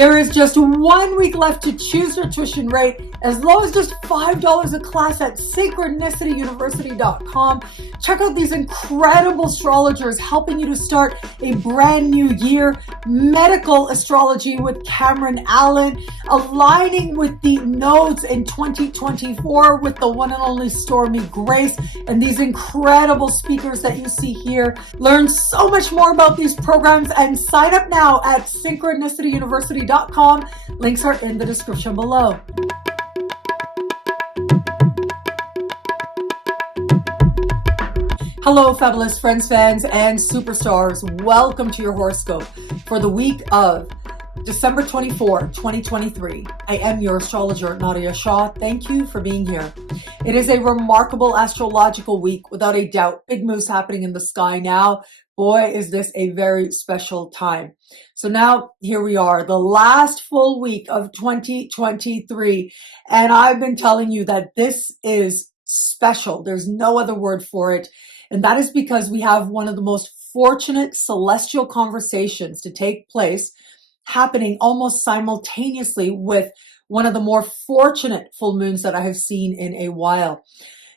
There is just 1 week left to choose your tuition rate as low as just $5 a class at synchronicityuniversity.com. Check out these incredible astrologers helping you to start a brand new year. Medical Astrology with Cameron Allen, aligning with the nodes in 2024 with the one and only Stormy Grace, and these incredible speakers that you see here. Learn so much more about these programs and sign up now at synchronicityuniversity.com. Links are in the description below. Hello, fabulous friends, fans, and superstars. Welcome to your horoscope for the week of December 24, 2023. I am your astrologer, Nadiya Shah. Thank you for being here. It is a remarkable astrological week, without a doubt. Big moves happening in the sky now. Boy, is this a very special time. So now here we are, the last full week of 2023. And I've been telling you that this is special. There's no other word for it. And that is because we have one of the most fortunate celestial conversations to take place, happening almost simultaneously with one of the more fortunate full moons that I have seen in a while.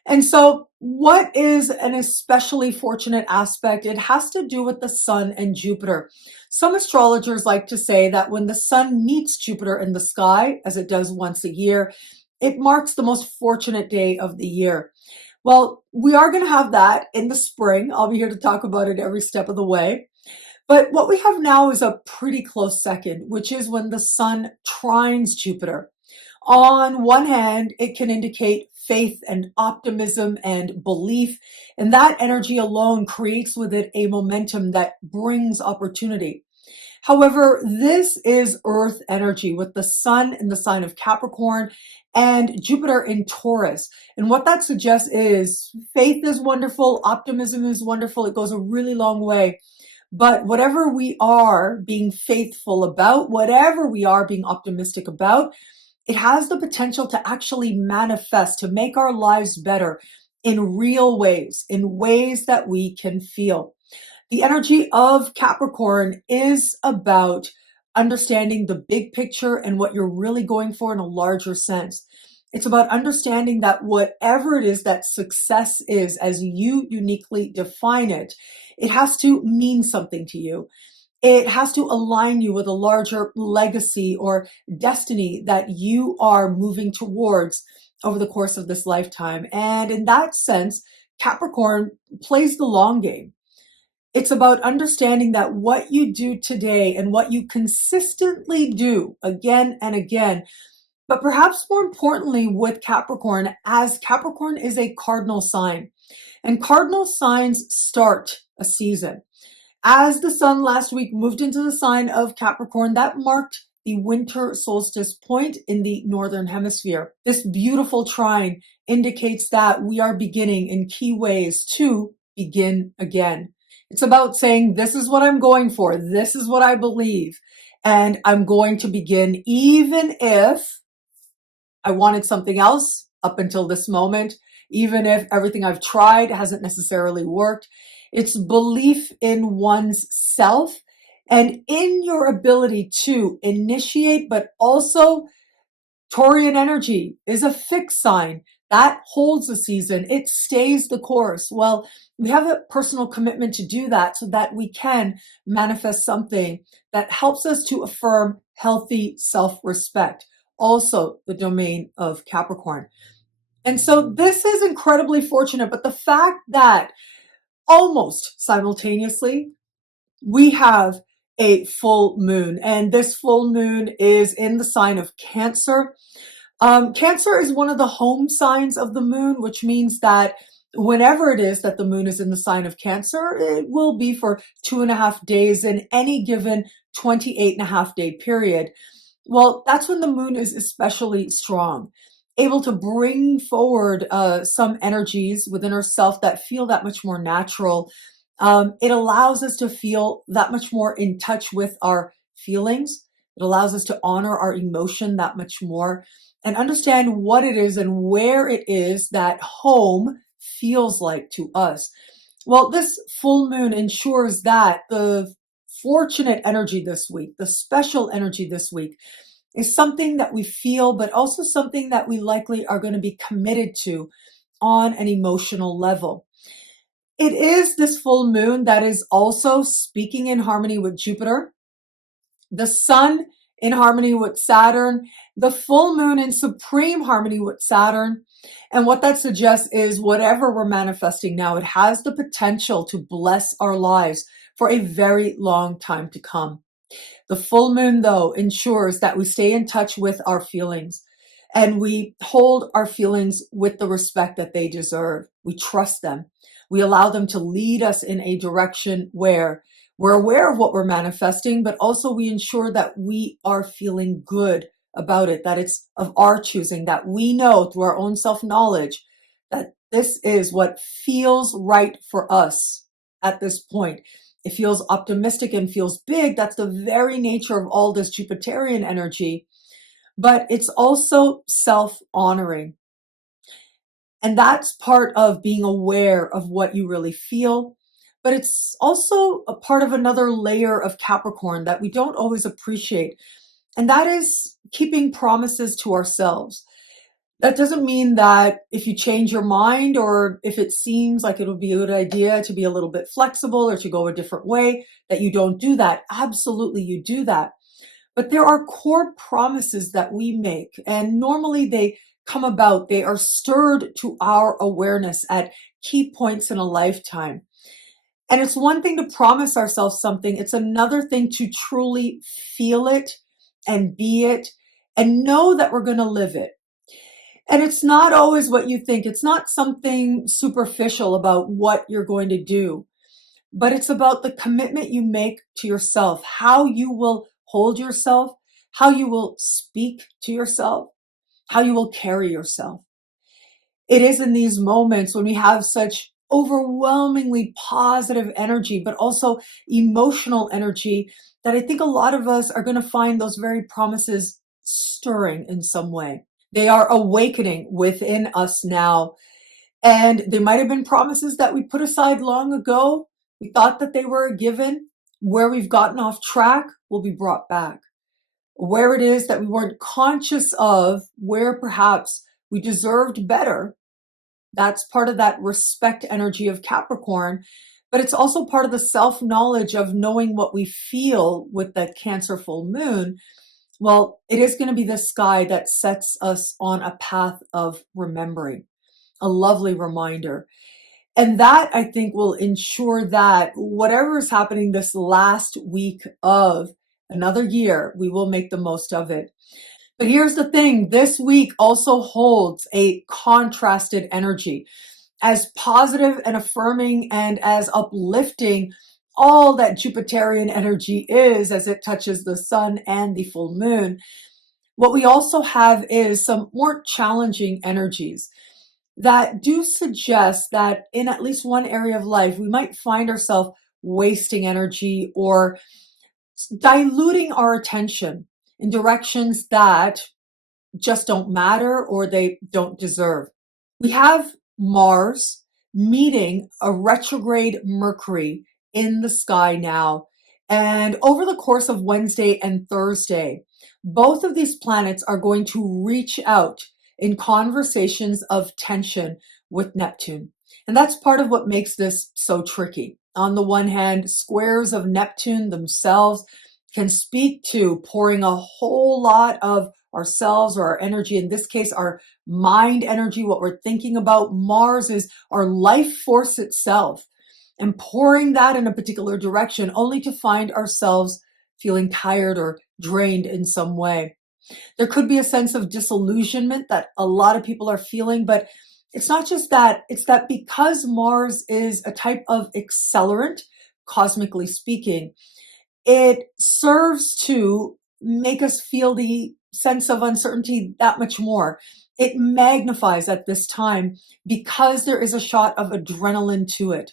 And so what is an especially fortunate aspect? It has to do with the sun and Jupiter. Some astrologers like to say that when the sun meets Jupiter in the sky, as it does once a year, it marks the most fortunate day of the year. Well, we are going to have that in the spring. I'll be here to talk about it every step of the way. But what we have now is a pretty close second, which is when the sun trines Jupiter. On one hand, it can indicate faith and optimism and belief, and that energy alone creates with it a momentum that brings opportunity. However, this is Earth energy with the sun in the sign of Capricorn and Jupiter in Taurus. And what that suggests is faith is wonderful, optimism is wonderful, it goes a really long way. But whatever we are being faithful about, whatever we are being optimistic about, it has the potential to actually manifest, to make our lives better in real ways, in ways that we can feel. The energy of Capricorn is about understanding the big picture and what you're really going for in a larger sense. It's about understanding that whatever it is that success is, as you uniquely define it, it has to mean something to you. It has to align you with a larger legacy or destiny that you are moving towards over the course of this lifetime. And in that sense, Capricorn plays the long game. It's about understanding that what you do today and what you consistently do again and again, but perhaps more importantly with Capricorn, as Capricorn is a cardinal sign, and cardinal signs start a season. As the sun last week moved into the sign of Capricorn, that marked the winter solstice point in the northern hemisphere. This beautiful trine indicates that we are beginning in key ways to begin again. It's about saying, this is what I'm going for. This is what I believe. And I'm going to begin, even if I wanted something else up until this moment, even if everything I've tried hasn't necessarily worked. It's belief in one's self and in your ability to initiate, but also Taurian energy is a fixed sign that holds the season. It stays the course. Well, we have a personal commitment to do that so that we can manifest something that helps us to affirm healthy self-respect, also the domain of Capricorn. And so this is incredibly fortunate, but the fact that almost simultaneously, we have a full moon, and this full moon is in the sign of Cancer. Cancer is one of the home signs of the moon, which means that whenever it is that the moon is in the sign of Cancer, it will be for 2.5 days in any given 28.5 day period. Well, that's when the moon is especially strong, able to bring forward some energies within herself that feel that much more natural. It allows us to feel that much more in touch with our feelings. It allows us to honor our emotion that much more and understand what it is and where it is that home feels like to us. Well, this full moon ensures that the fortunate energy this week, the special energy this week, is something that we feel, but also something that we likely are going to be committed to on an emotional level. It is this full moon that is also speaking in harmony with Jupiter, the sun in harmony with Saturn, the full moon in supreme harmony with Saturn. And what that suggests is whatever we're manifesting now, it has the potential to bless our lives for a very long time to come. The full moon, though, ensures that we stay in touch with our feelings and we hold our feelings with the respect that they deserve. We trust them. We allow them to lead us in a direction where we're aware of what we're manifesting, but also we ensure that we are feeling good about it, that it's of our choosing, that we know through our own self-knowledge that this is what feels right for us at this point. It feels optimistic and feels big. That's the very nature of all this Jupiterian energy, but it's also self-honoring. And that's part of being aware of what you really feel. But it's also a part of another layer of Capricorn that we don't always appreciate. And that is keeping promises to ourselves. That doesn't mean that if you change your mind or if it seems like it would be a good idea to be a little bit flexible or to go a different way, that you don't do that. Absolutely, you do that. But there are core promises that we make, and normally they come about, they are stirred to our awareness at key points in a lifetime. And it's one thing to promise ourselves something. It's another thing to truly feel it and be it and know that we're going to live it. And it's not always what you think. It's not something superficial about what you're going to do, but it's about the commitment you make to yourself, how you will hold yourself, how you will speak to yourself, how you will carry yourself. It is in these moments when we have such overwhelmingly positive energy, but also emotional energy, that I think a lot of us are going to find those very promises stirring in some way. They are awakening within us now. And they might have been promises that we put aside long ago. We thought that they were a given. Where we've gotten off track will be brought back. Where it is that we weren't conscious of, where perhaps we deserved better, that's part of that respect energy of Capricorn. But it's also part of the self-knowledge of knowing what we feel with that Cancer full moon. Well, it is going to be the sky that sets us on a path of remembering, a lovely reminder. And that, I think, will ensure that whatever is happening this last week of another year, we will make the most of it. But here's the thing, this week also holds a contrasted energy. As positive and affirming and as uplifting all that Jupiterian energy is as it touches the sun and the full moon, what we also have is some more challenging energies that do suggest that in at least one area of life, we might find ourselves wasting energy or diluting our attention in directions that just don't matter or they don't deserve. We have Mars meeting a retrograde Mercury in the sky now. And over the course of Wednesday and Thursday, both of these planets are going to reach out in conversations of tension with Neptune. And that's part of what makes this so tricky. On the one hand, squares of Neptune themselves can speak to pouring a whole lot of ourselves or our energy, in this case, our mind energy, what we're thinking about. Mars is our life force itself, and pouring that in a particular direction only to find ourselves feeling tired or drained in some way. There could be a sense of disillusionment that a lot of people are feeling, but it's not just that. It's that because Mars is a type of accelerant, cosmically speaking, it serves to make us feel the sense of uncertainty that much more. It magnifies at this time because there is a shot of adrenaline to it.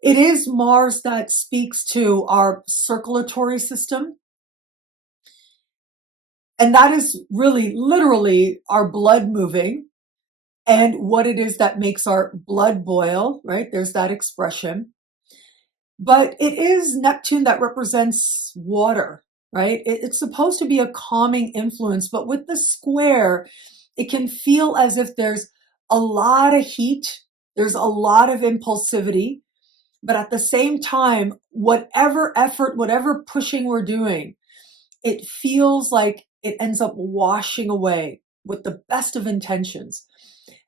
It is Mars that speaks to our circulatory system. And that is really literally our blood moving and what it is that makes our blood boil, right? There's that expression. But it is Neptune that represents water, right? It's supposed to be a calming influence, but with the square, it can feel as if there's a lot of heat, there's a lot of impulsivity, but at the same time, whatever effort, whatever pushing we're doing, it feels like it ends up washing away with the best of intentions.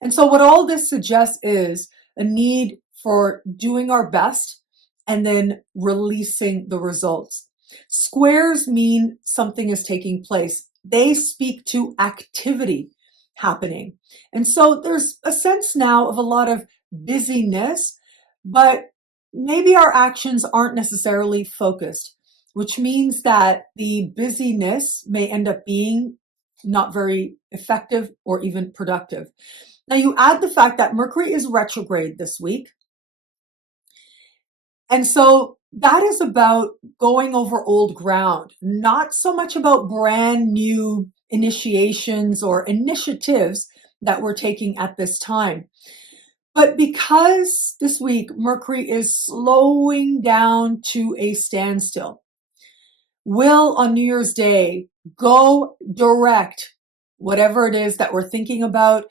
And so what all this suggests is a need for doing our best and then releasing the results. Squares mean something is taking place. They speak to activity happening. And so there's a sense now of a lot of busyness, but maybe our actions aren't necessarily focused, which means that the busyness may end up being not very effective or even productive. Now you add the fact that Mercury is retrograde this week. And so that is about going over old ground, not so much about brand new initiations or initiatives that we're taking at this time. But because this week Mercury is slowing down to a standstill, will on New Year's Day go direct whatever it is that we're thinking about.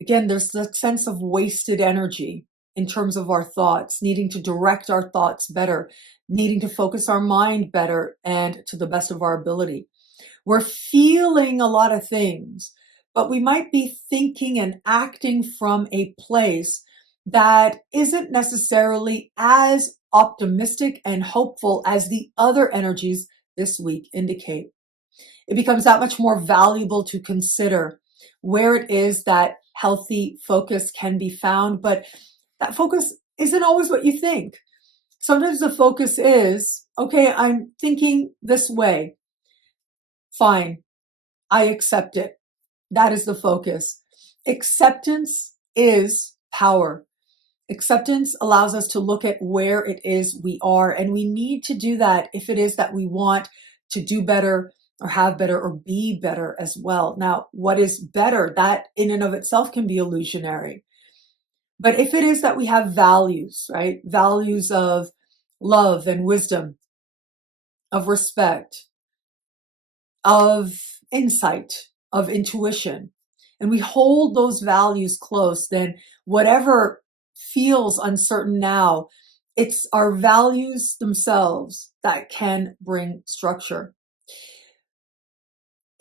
Again, there's that sense of wasted energy in terms of our thoughts, needing to direct our thoughts better, needing to focus our mind better and to the best of our ability. We're feeling a lot of things, but we might be thinking and acting from a place that isn't necessarily as optimistic and hopeful as the other energies this week indicate. It becomes that much more valuable to consider where it is that healthy focus can be found, but that focus isn't always what you think. Sometimes the focus is, okay, I'm thinking this way. Fine. I accept it. That is the focus. Acceptance is power. Acceptance allows us to look at where it is we are, and we need to do that if it is that we want to do better or have better or be better as well. Now, what is better? That in and of itself can be illusionary. But if it is that we have values, right? Values of love and wisdom, of respect, of insight, of intuition, and we hold those values close, then whatever feels uncertain now, it's our values themselves that can bring structure.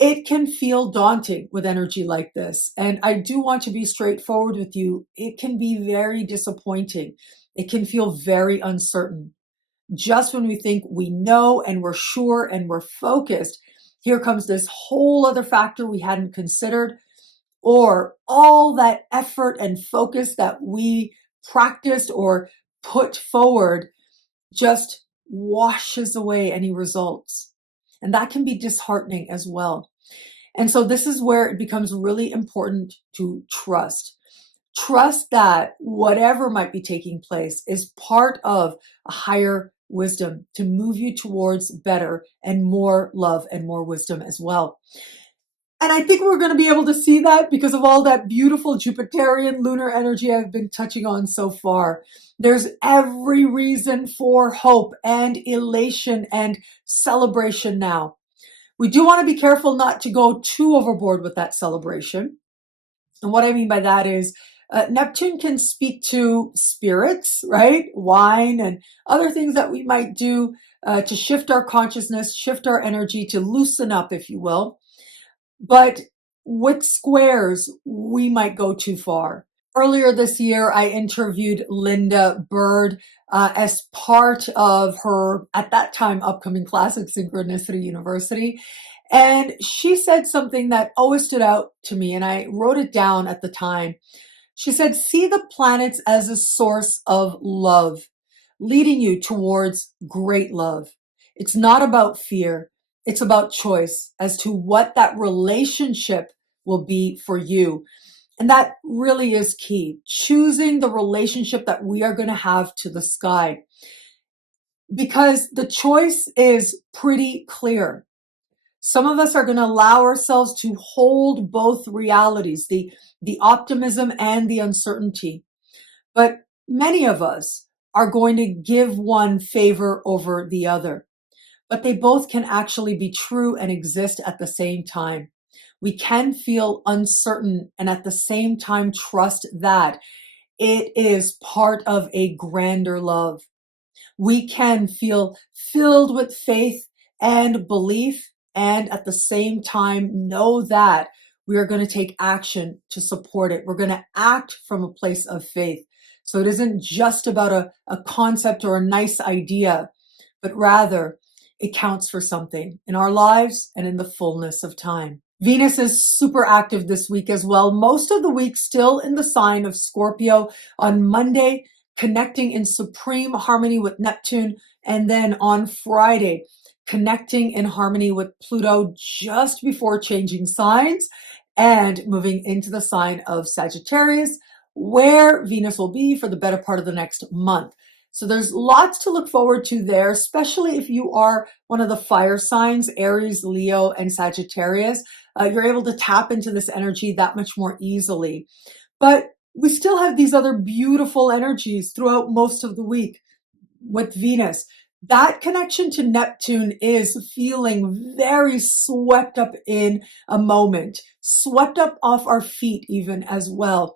It can feel daunting with energy like this. And I do want to be straightforward with you. It can be very disappointing. It can feel very uncertain. Just when we think we know and we're sure and we're focused, here comes this whole other factor we hadn't considered, or all that effort and focus that we practiced or put forward just washes away any results. And that can be disheartening as well. And so this is where it becomes really important to trust. Trust that whatever might be taking place is part of a higher wisdom to move you towards better and more love and more wisdom as well. And I think we're going to be able to see that because of all that beautiful Jupiterian lunar energy I've been touching on so far. There's every reason for hope and elation and celebration now. We do want to be careful not to go too overboard with that celebration. And what I mean by that is Neptune can speak to spirits, right? Wine and other things that we might do to shift our consciousness, shift our energy, to loosen up, if you will. But with squares, we might go too far. Earlier this year, I interviewed Linda Bird as part of her, at that time, upcoming class at Synchronicity University. And she said something that always stood out to me, and I wrote it down at the time. She said, see the planets as a source of love, leading you towards great love. It's not about fear. It's about choice as to what that relationship will be for you. And that really is key. Choosing the relationship that we are going to have to the sky. Because the choice is pretty clear. Some of us are going to allow ourselves to hold both realities, the optimism and the uncertainty. But many of us are going to give one favor over the other, but they both can actually be true and exist at the same time. We can feel uncertain and at the same time trust that it is part of a grander love. We can feel filled with faith and belief, and at the same time know that we are going to take action to support it. We're going to act from a place of faith. So it isn't just about a concept or a nice idea, but rather it counts for something in our lives and in the fullness of time. Venus is super active this week as well. Most of the week still in the sign of Scorpio. On Monday, connecting in supreme harmony with Neptune. And then on Friday, connecting in harmony with Pluto just before changing signs and moving into the sign of Sagittarius, where Venus will be for the better part of the next month. So there's lots to look forward to there, especially if you are one of the fire signs, Aries, Leo, and Sagittarius. You're able to tap into this energy that much more easily. But we still have these other beautiful energies throughout most of the week with Venus. That connection to Neptune is feeling very swept up in a moment, swept up off our feet even as well.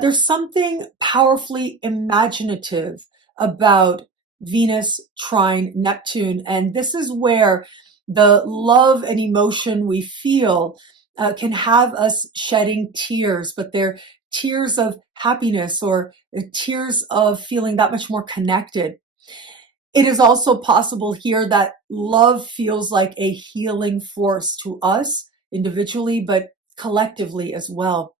There's something powerfully imaginative about Venus trine Neptune. And this is where the love and emotion we feel can have us shedding tears, but they're tears of happiness or tears of feeling that much more connected. It is also possible here that love feels like a healing force to us individually, but collectively as well.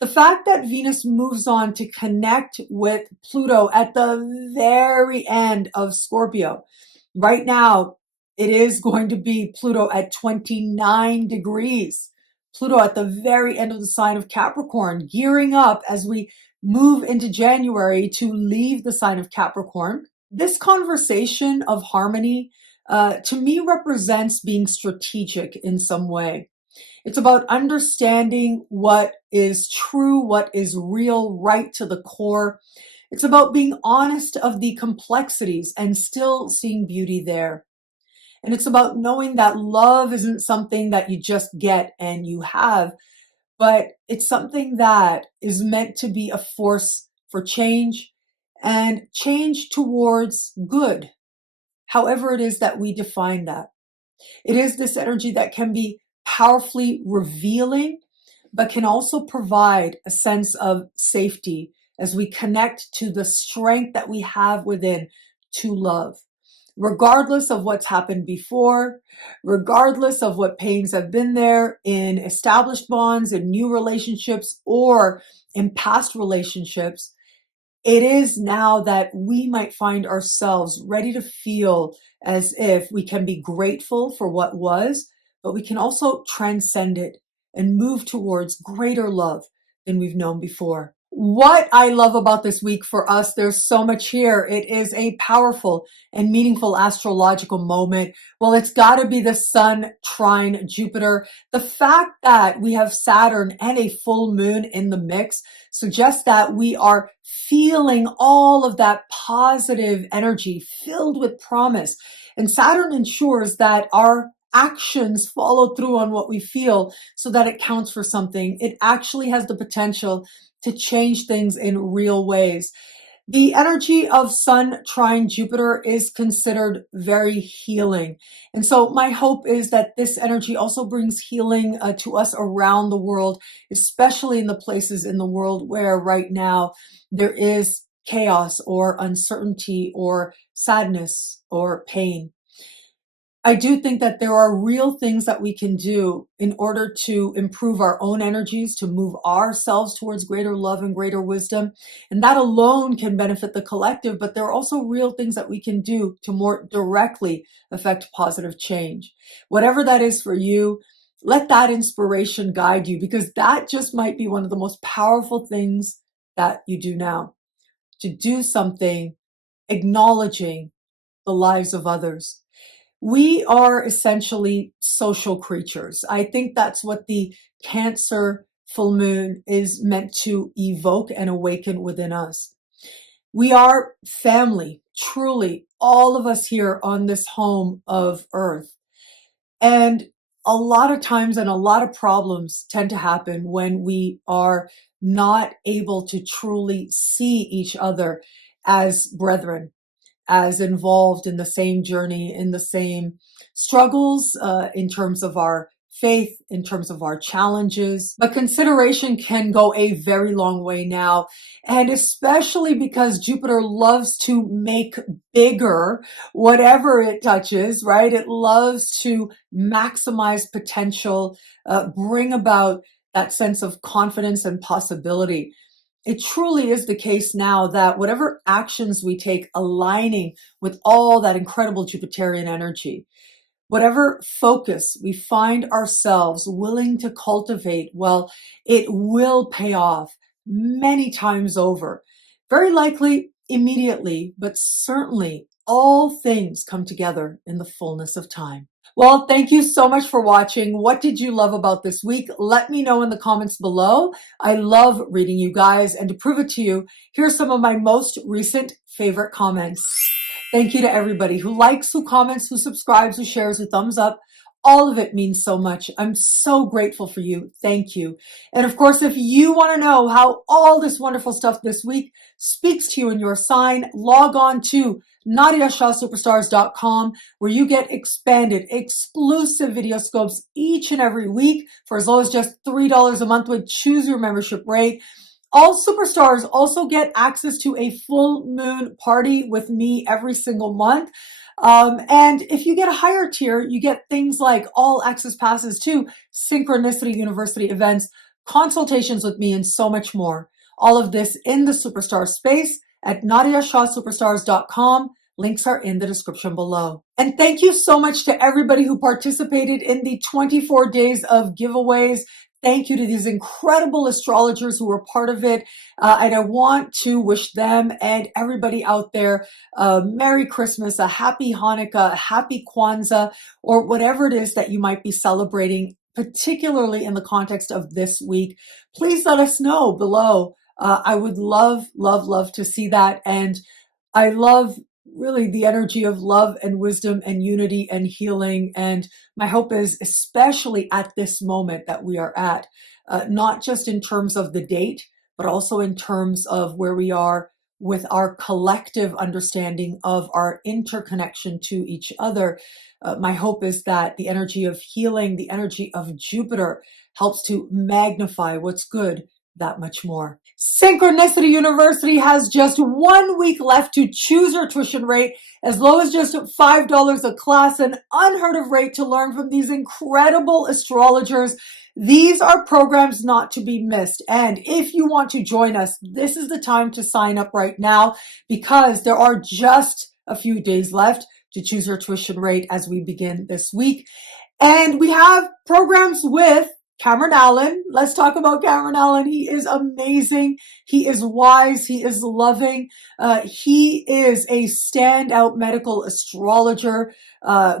The fact that Venus moves on to connect with Pluto at the very end of Scorpio. Right now, it is going to be Pluto at 29 degrees. Pluto at the very end of the sign of Capricorn, gearing up as we move into January to leave the sign of Capricorn. This conversation of harmony, to me, represents being strategic in some way. It's about understanding what is true, what is real, right to the core. It's about being honest of the complexities and still seeing beauty there. And it's about knowing that love isn't something that you just get and you have, but it's something that is meant to be a force for change and change towards good, however it is that we define that. It is this energy that can be powerfully revealing, but can also provide a sense of safety as we connect to the strength that we have within to love. Regardless of what's happened before, regardless of what pains have been there in established bonds, in new relationships, or in past relationships, it is now that we might find ourselves ready to feel as if we can be grateful for what was, but we can also transcend it and move towards greater love than we've known before. What I love about this week for us, there's so much here. It is a powerful and meaningful astrological moment. Well, it's got to be the Sun trine Jupiter. The fact that we have Saturn and a full moon in the mix suggests that we are feeling all of that positive energy filled with promise. And Saturn ensures that our actions follow through on what we feel so that it counts for something. It actually has the potential to change things in real ways. The energy of Sun trine Jupiter is considered very healing. And so my hope is that this energy also brings healing to us around the world, especially in the places in the world where right now there is chaos or uncertainty or sadness or pain. I do think that there are real things that we can do in order to improve our own energies, to move ourselves towards greater love and greater wisdom. And that alone can benefit the collective, but there are also real things that we can do to more directly affect positive change. Whatever that is for you, let that inspiration guide you, because that just might be one of the most powerful things that you do now. To do something acknowledging the lives of others. We are essentially social creatures. I think that's what the Cancer full moon is meant to evoke and awaken within us. We are family, truly, all of us here on this home of Earth. And a lot of times and a lot of problems tend to happen when we are not able to truly see each other as brethren, as involved in the same journey, in the same struggles, in terms of our faith, in terms of our challenges. But consideration can go a very long way now. And especially because Jupiter loves to make bigger whatever it touches, right? It loves to maximize potential, bring about that sense of confidence and possibility. It truly is the case now that whatever actions we take aligning with all that incredible Jupiterian energy, whatever focus we find ourselves willing to cultivate, well, it will pay off many times over. Very likely immediately, but certainly all things come together in the fullness of time. Well, thank you so much for watching. What did you love about this week? Let me know in the comments below. I love reading you guys, and to prove it to you, here are some of my most recent favorite comments. Thank you to everybody who likes, who comments, who subscribes, who shares, who thumbs up. All of it means so much. I'm so grateful for you. Thank you. And of course, if you want to know how all this wonderful stuff this week speaks to you in your sign, log on to NadiyaShahSuperstars.com, where you get expanded, exclusive video scopes each and every week for as low as just $3 a month with choose your membership rate. All superstars also get access to a full moon party with me every single month. And if you get a higher tier, you get things like all access passes to Synchronicity University events, consultations with me, and so much more. All of this in the superstar space at NadiyaShahSuperstars.com. Links are in the description below. And thank you so much to everybody who participated in the 24 days of giveaways. Thank you to these incredible astrologers who were part of it. And I want to wish them and everybody out there a Merry Christmas, a Happy Hanukkah, a Happy Kwanzaa, or whatever it is that you might be celebrating, particularly in the context of this week. Please let us know below. I would love, love, love to see that. And I love really the energy of love and wisdom and unity and healing. And my hope is, especially at this moment that we are at, not just in terms of the date, but also in terms of where we are with our collective understanding of our interconnection to each other. My hope is that the energy of healing, the energy of Jupiter, helps to magnify what's good that much more. Synchronicity University has just 1 week left to choose your tuition rate as low as just $5 a class, an unheard of rate to learn from these incredible astrologers. These are programs not to be missed. And if you want to join us, this is the time to sign up right now, because there are just a few days left to choose your tuition rate as we begin this week. And we have programs with Cameron Allen. Let's talk about Cameron Allen. He is amazing. He is wise. He is loving. He is a standout medical astrologer,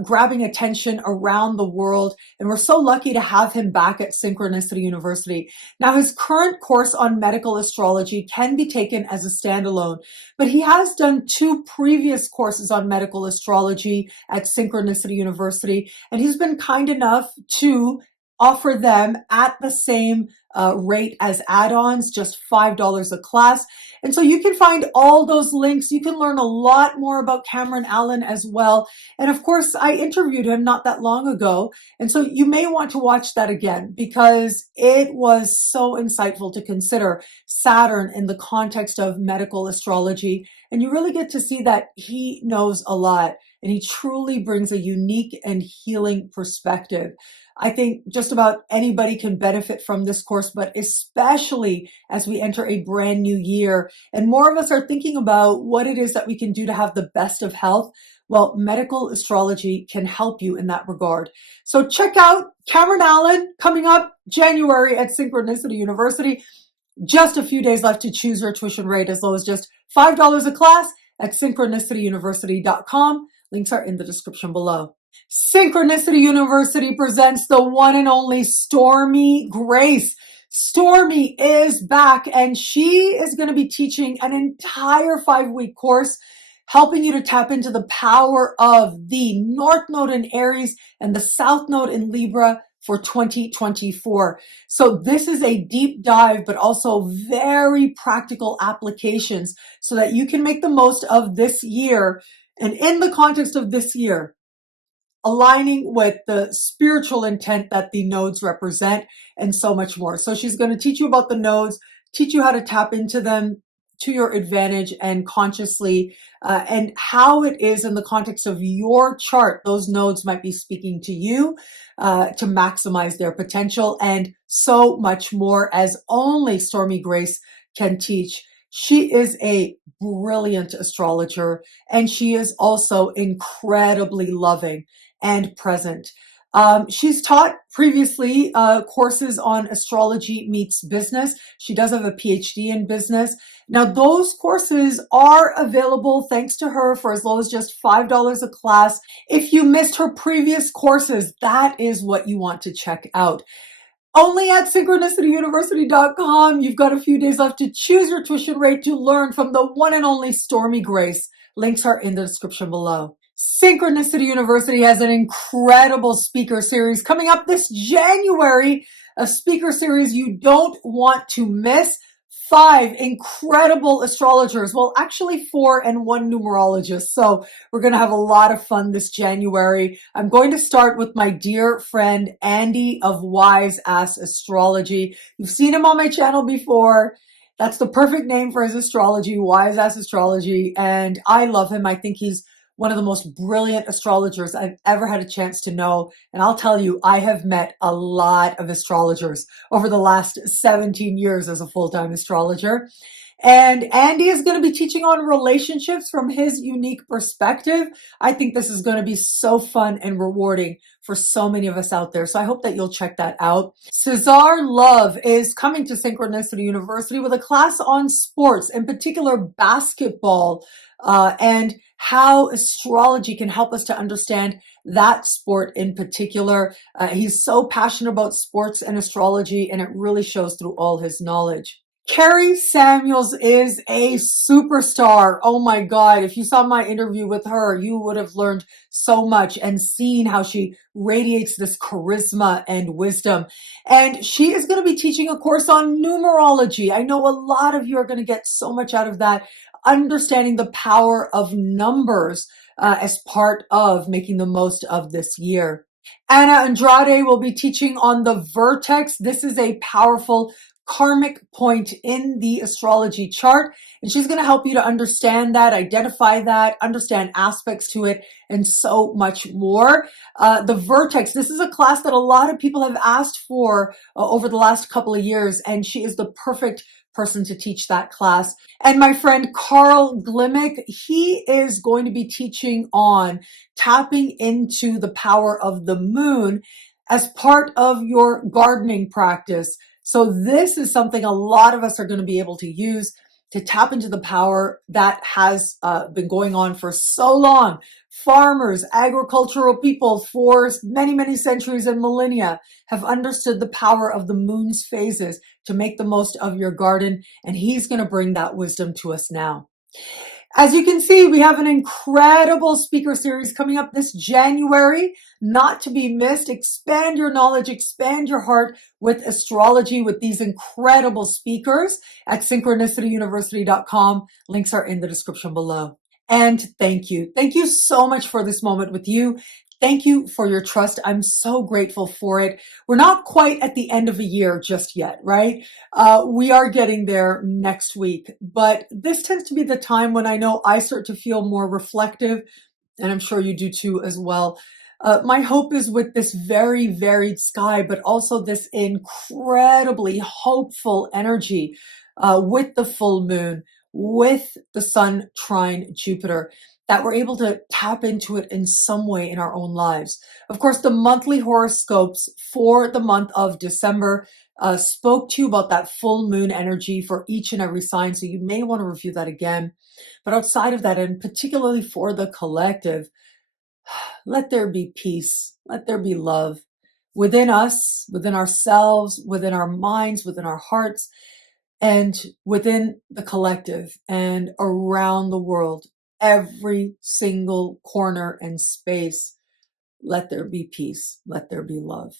grabbing attention around the world. And we're so lucky to have him back at Synchronicity University. Now, his current course on medical astrology can be taken as a standalone, but he has done 2 previous courses on medical astrology at Synchronicity University. And he's been kind enough to offer them at the same rate as add-ons, just $5 a class. And so you can find all those links. You can learn a lot more about Cameron Allen as well. And of course, I interviewed him not that long ago. And so you may want to watch that again, because it was so insightful to consider Saturn in the context of medical astrology. And you really get to see that he knows a lot, and he truly brings a unique and healing perspective. I think just about anybody can benefit from this course, but especially as we enter a brand new year and more of us are thinking about what it is that we can do to have the best of health. Well, medical astrology can help you in that regard. So check out Cameron Allen coming up January at Synchronicity University. Just a few days left to choose your tuition rate as low as just $5 a class at synchronicityuniversity.com. Links are in the description below. Synchronicity University presents the one and only Stormie Grace. Stormie is back, and she is going to be teaching an entire 5-week course helping you to tap into the power of the North Node in Aries and the South Node in Libra for 2024. So this is a deep dive, but also very practical applications so that you can make the most of this year. And in the context of this year, aligning with the spiritual intent that the nodes represent and so much more. So she's going to teach you about the nodes, teach you how to tap into them to your advantage and consciously, and how it is in the context of your chart, those nodes might be speaking to you to maximize their potential, and so much more, as only Stormie Grace can teach. She is a brilliant astrologer, and she is also incredibly loving and present. She's taught previously courses on astrology meets business. She does have a PhD in business. Now, those courses are available thanks to her for as low as just $5 a class. If you missed her previous courses, that is what you want to check out. Only at synchronicityuniversity.com. You've got a few days left to choose your tuition rate to learn from the one and only Stormie Grace. Links are in the description below. Synchronicity University has an incredible speaker series coming up this January, a speaker series you don't want to miss. 5 incredible astrologers, well, actually 4 and 1 numerologist. So we're going to have a lot of fun this January. I'm going to start with my dear friend, Andy of Wise Ass Astrology. You've seen him on my channel before. That's the perfect name for his astrology, Wise Ass Astrology. And I love him. I think he's one of the most brilliant astrologers I've ever had a chance to know. And I'll tell you, I have met a lot of astrologers over the last 17 years as a full-time astrologer. And Andy is going to be teaching on relationships from his unique perspective. I think this is going to be so fun and rewarding for so many of us out there. So I hope that you'll check that out. Cesar Love is coming to Synchronicity University with a class on sports, in particular basketball, and how astrology can help us to understand that sport in particular. He's so passionate about sports and astrology, and it really shows through all his knowledge. Carrie Samuels is a superstar. Oh my God. If you saw my interview with her, you would have learned so much and seen how she radiates this charisma and wisdom. And she is going to be teaching a course on numerology. I know a lot of you are going to get so much out of that, understanding the power of numbers as part of making the most of this year. Anna Andrade will be teaching on the vertex. This is a powerful karmic point in the astrology chart, and she's going to help you to understand that, identify that, understand aspects to it, and so much more. The vertex, this is a class that a lot of people have asked for over the last couple of years, and she is the perfect person to teach that class. And my friend Carl Glimmick, he is going to be teaching on tapping into the power of the moon as part of your gardening practice. So this is something a lot of us are going to be able to use to tap into the power that has been going on for so long. Farmers, agricultural people for many, many centuries and millennia have understood the power of the moon's phases to make the most of your garden, and he's going to bring that wisdom to us now. As you can see, we have an incredible speaker series coming up this January, not to be missed. Expand your knowledge, expand your heart with astrology with these incredible speakers at synchronicityuniversity.com. Links are in the description below. And thank you. Thank you so much for this moment with you. Thank you for your trust. I'm so grateful for it. We're not quite at the end of a year just yet, right? We are getting there next week, but this tends to be the time when I know I start to feel more reflective, and I'm sure you do too as well. My hope is with this very varied sky, but also this incredibly hopeful energy with the full moon, with the sun trine Jupiter, that we're able to tap into it in some way in our own lives. Of course, the monthly horoscopes for the month of December spoke to you about that full moon energy for each and every sign, so you may want to review that again. But outside of that, and particularly for the collective, let there be peace, let there be love, within us, within ourselves, within our minds, within our hearts, and within the collective and around the world, every single corner and space. Let there be peace. Let there be love.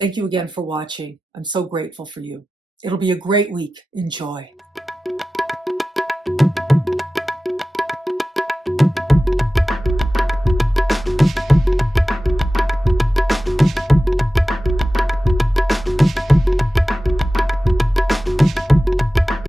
Thank you again for watching. I'm so grateful for you. It'll be a great week. Enjoy.